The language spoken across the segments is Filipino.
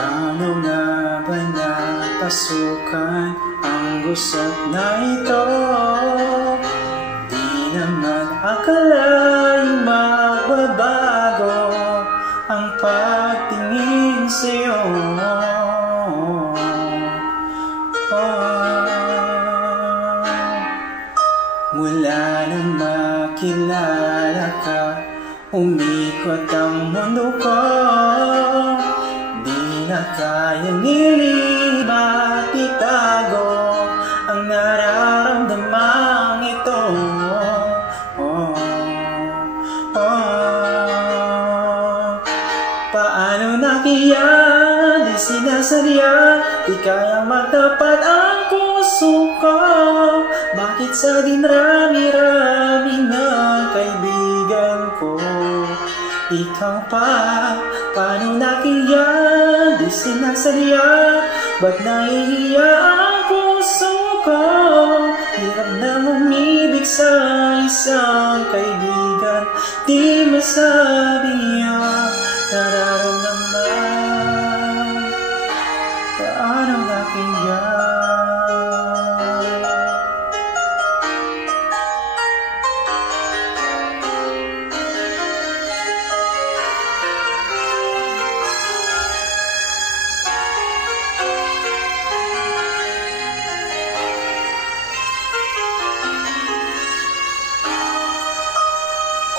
Paano nga ba napasukan ang gusot na ito? Di naman akalaing magbabago ang pagtingin sa'yo. Mula nang makilala ka, umikot ang mundo ko. Di na kayang ilibat, itago ang nararamdamang ito. Paano na kaya di sinasadya, di kayang magtapat ang puso ko? Bakit sa dinrami-rami ng kaibigan ko, ikaw pa? Paano na kaya di sinasadya, ba't nahihiya ang puso ko? Hirap na umibig sa isang kaibigan, di masabi ang nararamdaman. Paano na kaya?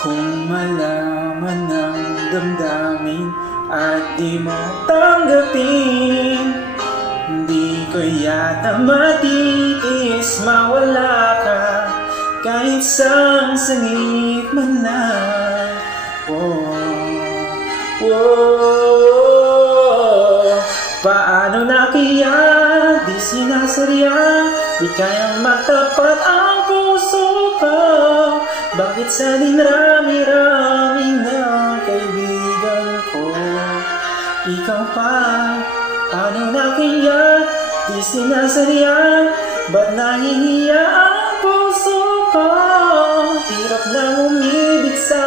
Kung malaman ng damdamin at di mo tanggapin, hindi ko yata matiis mawala ka kahit isang saglit man lang. Paano na kaya di sinasadya, di kayang magtapat ang puso ko? Bakit sa dinrami-rami ng kaibigan ko, ikaw pa? Paano na kaya di sinasadya, ba't nahihiya ang puso ko? Hirap na umibig sa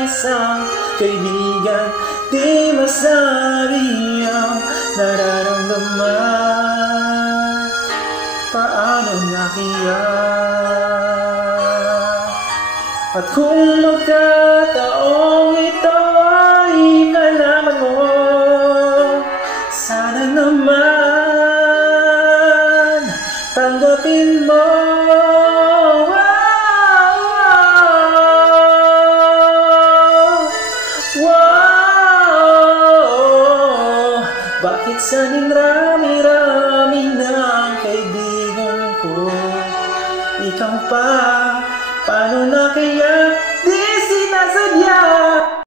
isang kaibigan, di masabi ang nararamdaman. Paano na kaya? At kung magkataong ito ay nalaman mo, sana naman tanggapin mo. Bakit sa dinrami-rami ng kaibigan ko, ikaw pa? Paano na kaya di sinasadya?